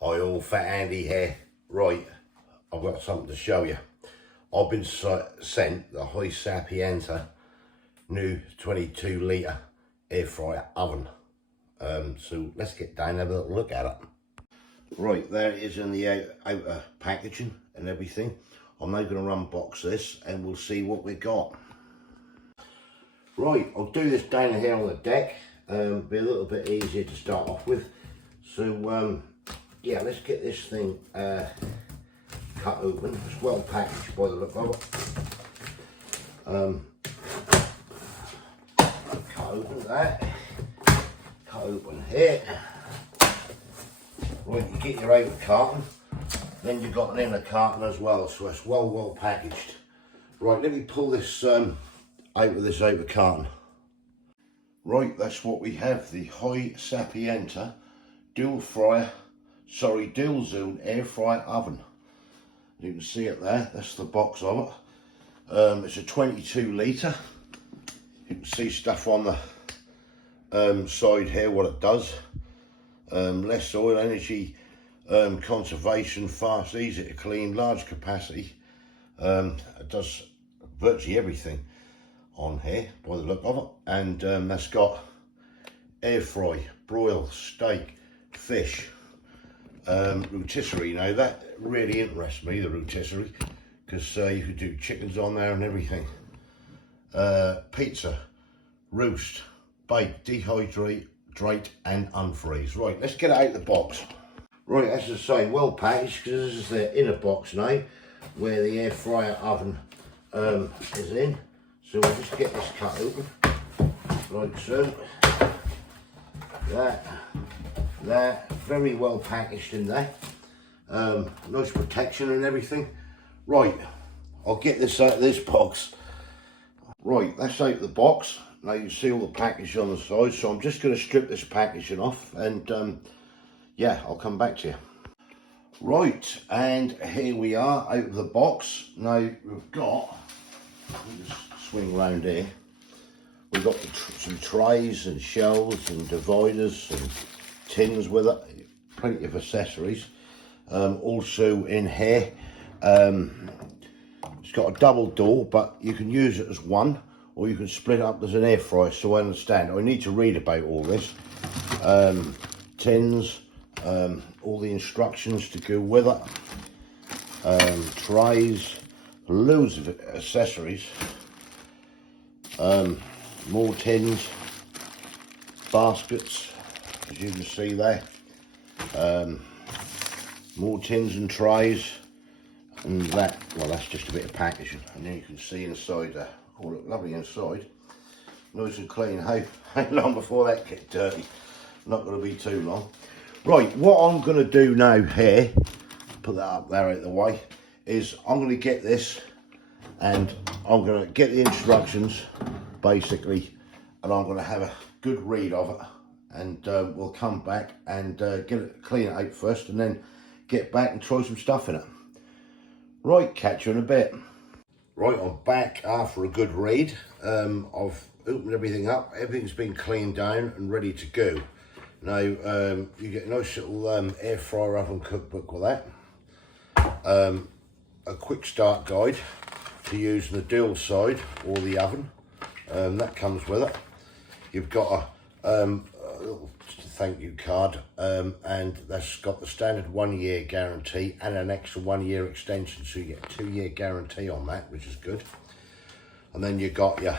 Hi all, Fat Andy here. Right, I've got something to show you. I've been sent the HYSapientia new 22 litre air fryer oven. So let's get down and have a little look at it. Right, there it is in the outer packaging and everything. I'm now going to unbox this and we'll see what we've got. Right, I'll do this down here on the deck. Be a little bit easier to start off with. So yeah, let's get this thing cut open. It's well packaged by the look of it. Cut open that. Cut open here. Right, you get your outer carton. Then you've got an inner carton as well, so it's well packaged. Right, let me pull this out of this outer carton. Right, that's what we have, the HYSapientia dual zone air fryer oven. You can see it there, that's the box of it. It's a 22 litre. You can see stuff on the side here, what it does. Less oil, energy, conservation, fast, easy to clean, large capacity. It does virtually everything on here by the look of it. And that's got air fry, broil, steak, fish, rotisserie. Now that really interests me, the rotisserie, because you could do chickens on there and everything. Pizza, roast, bake, dehydrate and unfreeze. Right, let's get it out of the box. Right, as I say, well packaged, because this is the inner box now where the air fryer oven is in. So we'll just get this cut open like so. That very well packaged in there. Nice protection and everything. Right, I'll get this out of this box. Right, that's out of the box. Now you can see all the package on the side, so I'm just going to strip this packaging off and yeah, I'll come back to you. Right, and here we are out of the box. Now we've got, let me just swing round here. We've got some trays and shelves and dividers and tins with it, plenty of accessories. Also in here, it's got a double door, but you can use it as one, or you can split it up as an air fryer, so I understand. I need to read about all this. Tins, all the instructions to go with it, trays, loads of accessories, more tins, baskets, as you can see there, more tins and trays, and that, well, that's just a bit of packaging. And then you can see inside there, oh, look lovely inside, nice and clean. How long before that gets dirty? Not going to be too long. Right, what I'm going to do now here, put that up there out of the way, is I'm going to get this and I'm going to get the instructions basically, and I'm going to have a good read of it, and we'll come back and clean it out first, and then get back and try some stuff in it. Right, catch you in a bit. Right, I'm back after a good read. I've opened everything up, everything's been cleaned down and ready to go. Now you get a nice little air fryer oven cookbook with that, a quick start guide to using the dual side or the oven, that comes with it. You've got a little thank you card, and that's got the standard 1 year guarantee and an extra 1 year extension, so you get a 2 year guarantee on that, which is good. And then you got your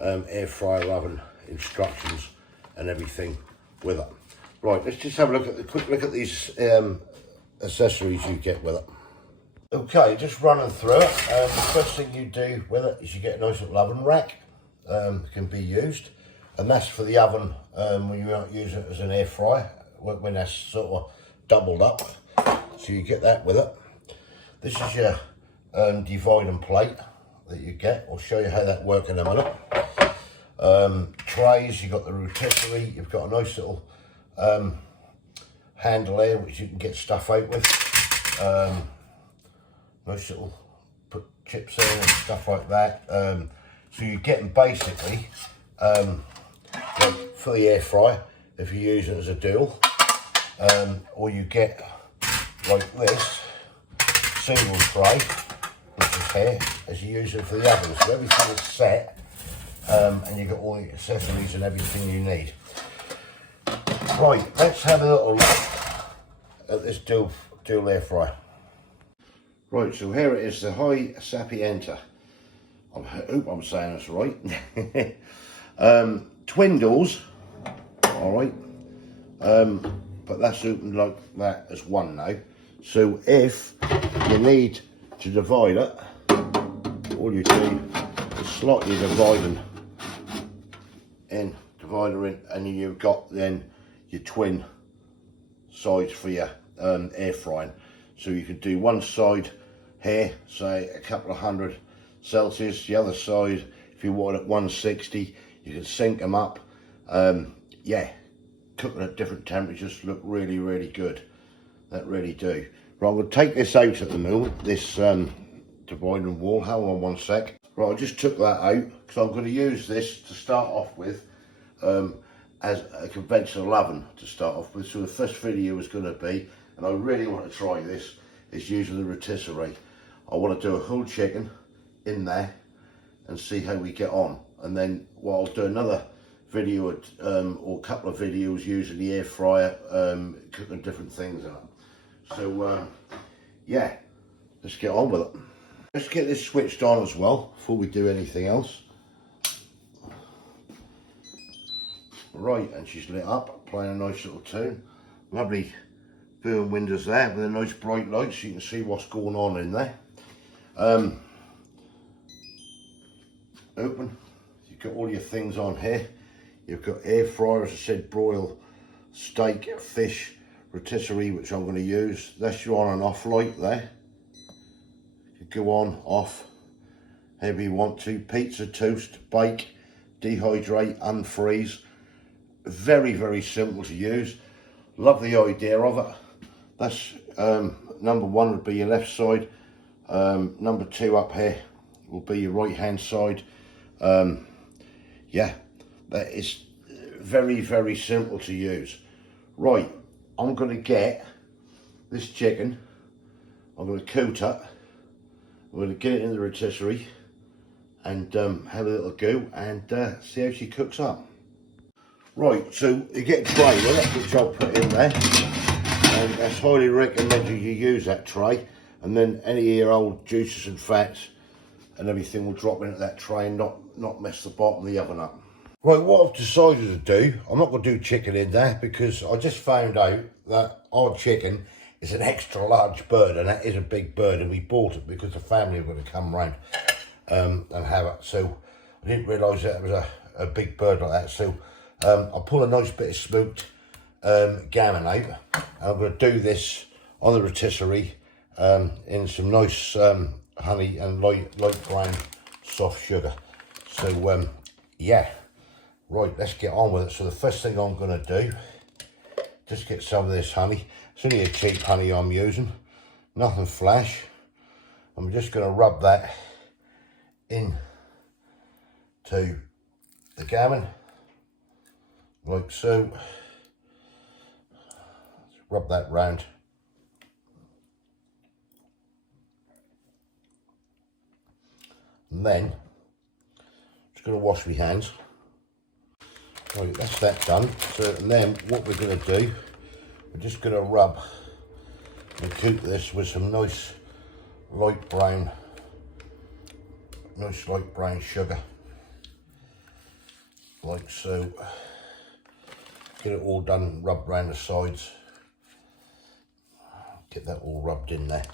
air fryer oven instructions and everything with it. Right, let's just have a quick look at these accessories you get with it. Okay, just running through it. The first thing you do with it is you get a nice little oven rack. Can be used, and that's for the oven when you don't use it as an air fryer, when that's sort of doubled up, so you get that with it. This is your dividing plate that you get. I'll show you how that works in a minute. Trays, you've got the rotisserie, you've got a nice little handle here which you can get stuff out with. Nice little, put chips in and stuff like that. So you're getting basically, like for the air fryer, if you use it as a dual, or you get like this single tray, which is here, as you use it for the others. So everything is set, and you've got all the accessories and everything you need. Right, let's have a little look at this dual air fryer. Right, so here it is, the HYSapientia. I hope I'm saying this right. Twin doors, all right, but that's opened like that as one now. So if you need to divide it, all you do is slightly divide divider in, and you've got then your twin sides for your air frying. So you can do one side here, say a couple of 100 Celsius, the other side, if you want it 160, you can sync them up. Yeah, cooking at different temperatures look really, really good. That really do. Right, I'm going to take this out at the moment, this dividing wall. Hold on one sec. Right, I just took that out because I'm going to use this to start off with as a conventional oven to start off with. So the first video is going to be, and I really want to try this, is using the rotisserie. I want to do a whole chicken in there and see how we get on. And then I'll do another video or a couple of videos using the air fryer, cooking different things in it. So yeah, let's get on with it. Let's get this switched on as well before we do anything else. Right, and she's lit up, playing a nice little tune. Lovely boom windows there with a nice bright light so you can see what's going on in there. Open. You've got all your things on here. You've got air fryer, as I said, broil steak, fish, rotisserie, which I'm going to use. That's your on and off light there. You go on, off, however you want to. Pizza, toast, bake, dehydrate, unfreeze. Very, very simple to use. Love the idea of it. That's number one would be your left side. Number two up here will be your right hand side. Yeah, that is very, very simple to use. Right, I'm going to get this chicken, I'm going to coat it, I'm going to get it in the rotisserie and have a little go and see how she cooks up. Right, so you get a tray with it, which I'll put in there, and that's highly recommended you use that tray, and then any of your old juices and fats and everything will drop into that tray and not mess the bottom of the oven up. Right, what I've decided to do, I'm not going to do chicken in there because I just found out that our chicken is an extra large bird, and that is a big bird, and we bought it because the family were going to come round and have it. So I didn't realise that it was a big bird like that. So I'll pull a nice bit of smoked gammon out, and I'm going to do this on the rotisserie in some nice honey and light brown soft sugar. So yeah, right, let's get on with it. So the first thing I'm going to do, just get some of this honey. It's only a cheap honey I'm using, nothing flash. I'm just going to rub that in to the gammon, like so. Rub that round. And then, just going to wash my hands. Right, that's that done. So, and then what we're going to do, we're just going to rub and coat this with some nice light brown sugar, like so. Get it all done, rubbed around the sides. Get that all rubbed in there.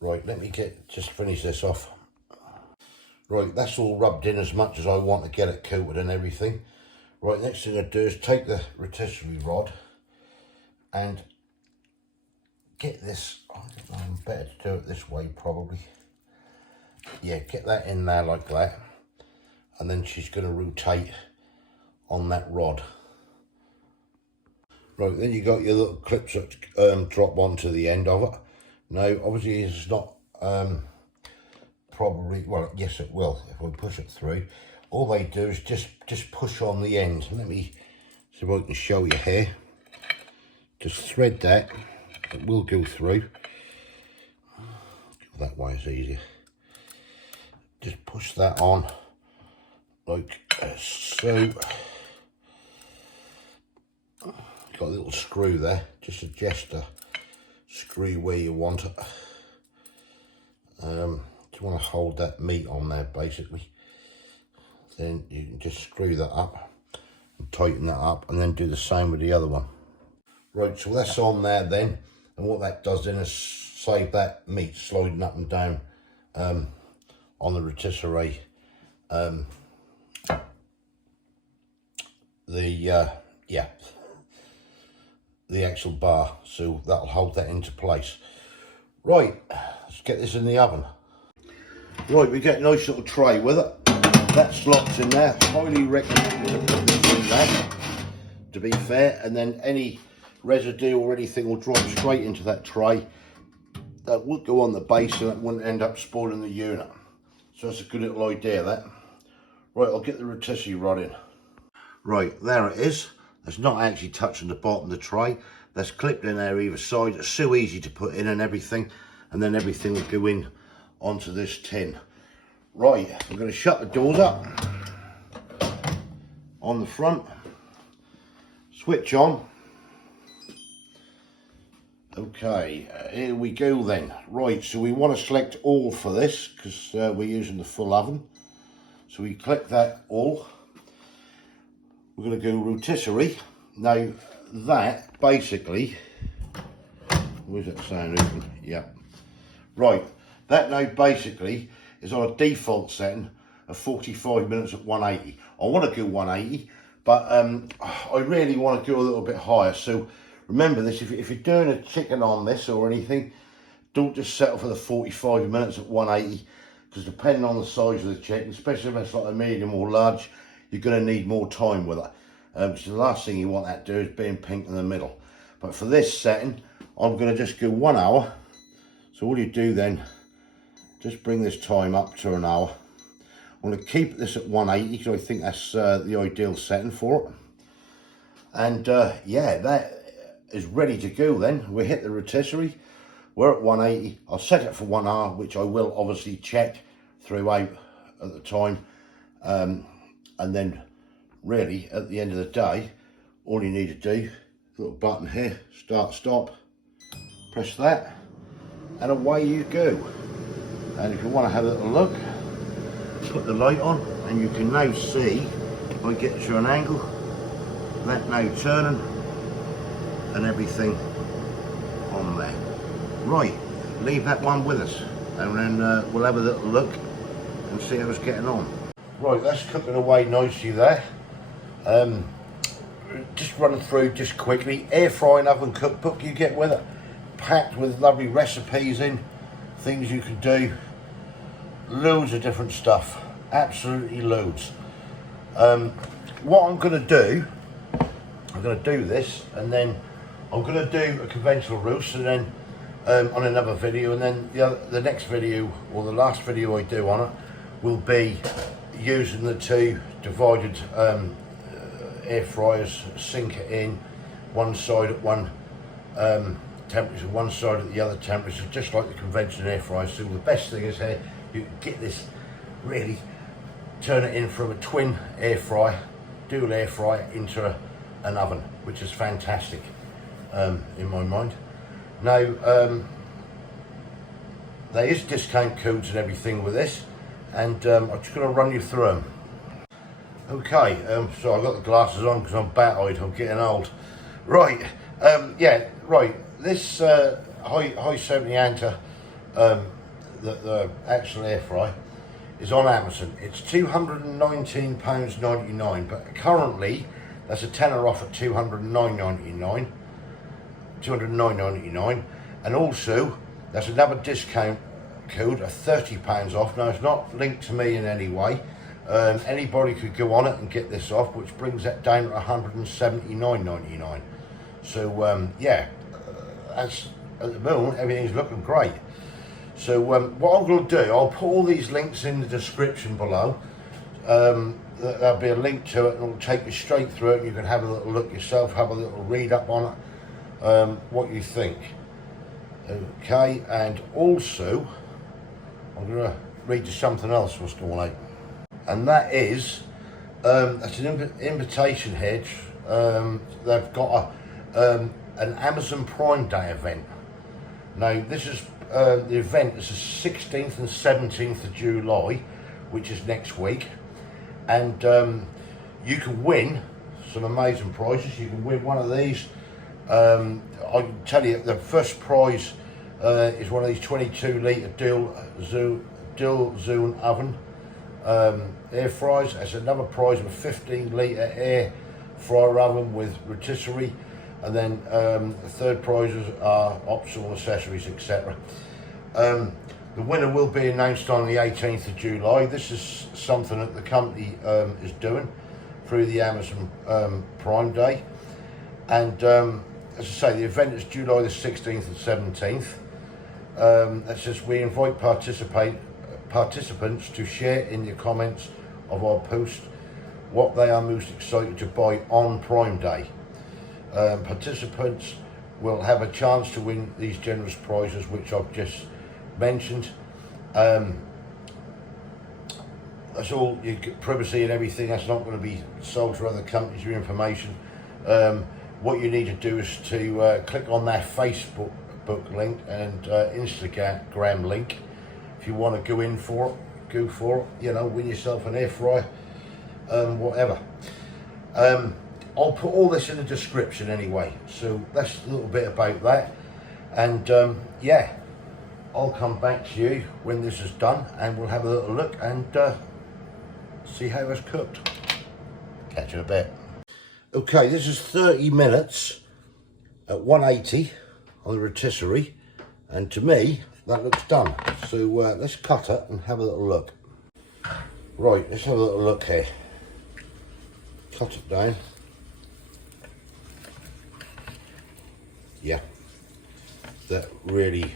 Right, let me just finish this off. Right, that's all rubbed in as much as I want to get it coated and everything. Right, next thing I do is take the rotisserie rod and get this, I don't know, better to do it this way probably. Yeah, get that in there like that. And then she's going to rotate on that rod. Right, then you got your little clips that drop onto the end of it. Now, obviously it's not probably, well, yes it will if I push it through. All they do is just push on the end. Let me So if I can show you here, just thread that, it will go through. That way is easier. Just push that on like so. Got a little screw there, just adjust the screw where you want it. You want to hold that meat on there basically. Then you can just screw that up and tighten that up, and then do the same with the other one. Right, so that's on there then, and what that does then is save that meat sliding up and down on the rotisserie. The actual bar, so that'll hold that into place. Right, let's get this in the oven. Right, we get a nice little tray with it. That slots in there. Highly recommend to put this in there, to be fair, and then any residue or anything will drop straight into that tray. That would go on the base and that wouldn't end up spoiling the unit. So that's a good little idea, that. Right, I'll get the rotisserie rod in. Right, there it is. That's not actually touching the bottom of the tray. That's clipped in there either side. It's so easy to put in and everything. And then everything will go in onto this tin. Right, I'm going to shut the doors up on the front. Switch on. Okay, here we go then. Right, so we want to select all for this because we're using the full oven. So we click that all. We're going to go rotisserie. Now that basically, where's that sound open? Yeah. Right, that now basically is on a default setting of 45 minutes at 180. I want to go 180, but I really want to go a little bit higher. So remember this, if you're doing a chicken on this or anything, don't just settle for the 45 minutes at 180, because depending on the size of the chicken, especially if it's like a medium or large, you're going to need more time with it. So the last thing you want that to do is being pink in the middle. But for this setting, I'm going to just go 1 hour. So all you do then, just bring this time up to an hour. I'm going to keep this at 180 because I think that's the ideal setting for it. And yeah, that is ready to go then. We hit the rotisserie. We're at 180. I'll set it for 1 hour, which I will obviously check throughout at the time. And then really at the end of the day, all you need to do, little button here, start, stop, press that, and away you go. And if you want to have a little look, put the light on, and you can now see, if I get to an angle, that now turning and everything on there. Right, leave that one with us, and then we'll have a little look and see how it's getting on. Right, that's cooking away nicely there. Just running through just quickly, air frying oven cookbook you get with it, packed with lovely recipes in, things you can do, loads of different stuff, absolutely loads. What I'm going to do, I'm going to do this, and then I'm going to do a conventional roast, and then on another video, and then the next video, or the last video I do on it, will be using the two divided air fryers, sink it in, one side at one temperature, one side at the other temperature, just like the conventional air fryer. So the best thing is here, you get this, really turn it in from a twin air fry, dual air fry, into an oven, which is fantastic in my mind. Now there is discount codes and everything with this, and I'm just going to run you through them. Okay, so I've got the glasses on because I'm bat-eyed, I'm getting old. Right, yeah, right, this HYSapientia, the actual air fry, is on Amazon. It's £219.99, but currently that's a tenner off at $209.99, and also that's another discount code of £30 off. Now it's not linked to me in any way. Anybody could go on it and get this off, which brings that down to $179.99. So yeah, as at the moment everything's looking great. So what I'm going to do, I'll put all these links in the description below, there'll be a link to it and it'll take you straight through it and you can have a little look yourself, have a little read up on it, what you think. Okay, and also I'm going to read you something else what's going on, and that is that's an invitation here. They've got an Amazon Prime Day event. Now this is the event is the 16th and 17th of July, which is next week, and you can win some amazing prizes. You can win one of these. I can tell you the first prize is one of these 22 litre dual zone oven air fryers. There's another prize of a 15 litre air fryer oven with rotisserie, and then the third prizes are optional accessories, etc. The winner will be announced on the 18th of July. This is something that the company is doing through the Amazon Prime Day, and as I say, the event is July the 16th and 17th. That says we invite participants to share in the comments of our post what they are most excited to buy on Prime Day. Participants will have a chance to win these generous prizes which I've just mentioned. That's all. You get privacy and everything. That's not going to be sold to other companies, your information. What you need to do is to click on that Facebook link and Instagram link if you want to go for it, you know, win yourself an air fryer, whatever. I'll put all this in the description anyway, so that's a little bit about that, and yeah, I'll come back to you when this is done and we'll have a little look and see how it's cooked. Catch you in a bit. Okay, this is 30 minutes at 180 on the rotisserie, and to me that looks done. So let's cut it and have a little look. Right, let's have a little look here. Cut it down. Yeah, that really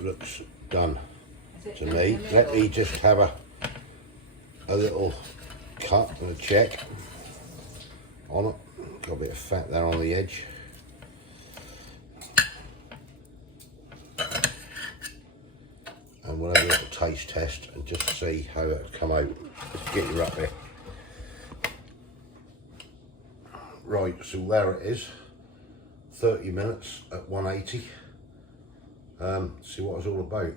looks done to me. Let me just have a little cut and a check on it. Got a bit of fat there on the edge. And we'll have a little taste test and just see how it'll come out. Let's get you up there. Right, so there it is. 30 minutes at 180. See what it's all about.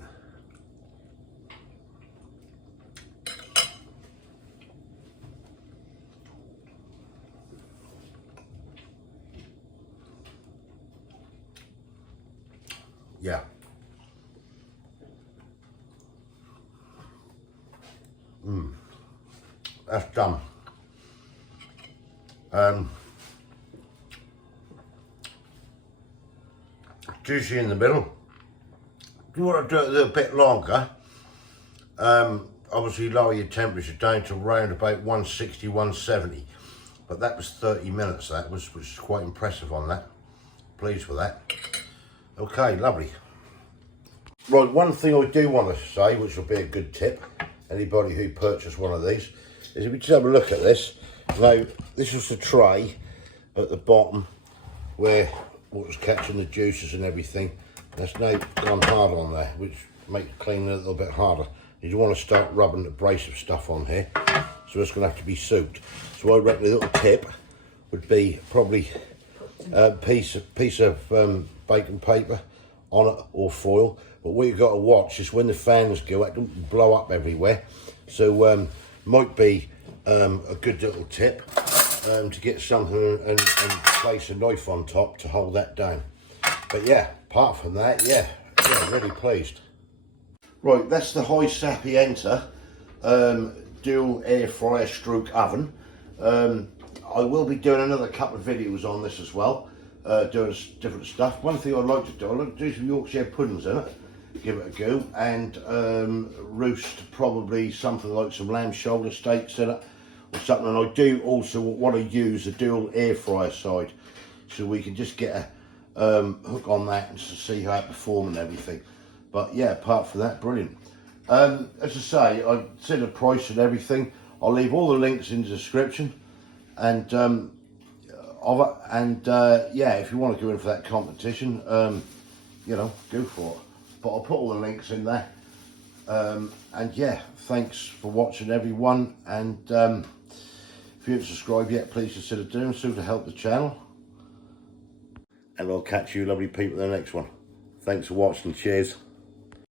Yeah. That's done. Juicy in the middle. If you want to do it a little bit longer, obviously lower your temperature down to around about 160, 170. But that was 30 minutes, which is quite impressive on that. Pleased with that. Okay, lovely. Right, one thing I do want to say, which will be a good tip, anybody who purchased one of these, is if you just have a look at this. Now, this was the tray at the bottom where what was catching the juices and everything. That's now gone hard on there, which makes cleaning a little bit harder. You want to start rubbing the abrasive stuff on here, so it's going to have to be souped. So I reckon a little tip would be probably a piece of baking paper on it or foil. But what you've got to watch is when the fans go, it don't blow up everywhere. So might be a good little tip to get something and place a knife on top to hold that down. But yeah, apart from that, yeah, really pleased. Right, that's the HYSapientia dual air fryer stroke oven. I will be doing another couple of videos on this as well, doing different stuff. One thing I'd like to do some Yorkshire puddings in it, give it a go, and roast probably something like some lamb shoulder steaks in it or something. And I do also want to use a dual air fryer side, so we can just get a hook on that and to see how it performs and everything. But yeah, apart from that, brilliant. As I say, I've seen the price and everything. I'll leave all the links in the description, and yeah, if you want to go in for that competition, you know, go for it. But I'll put all the links in there. And yeah, thanks for watching, everyone. And if you haven't subscribed yet, please consider doing so to help the channel. And I'll catch you lovely people in the next one. Thanks for watching. Cheers.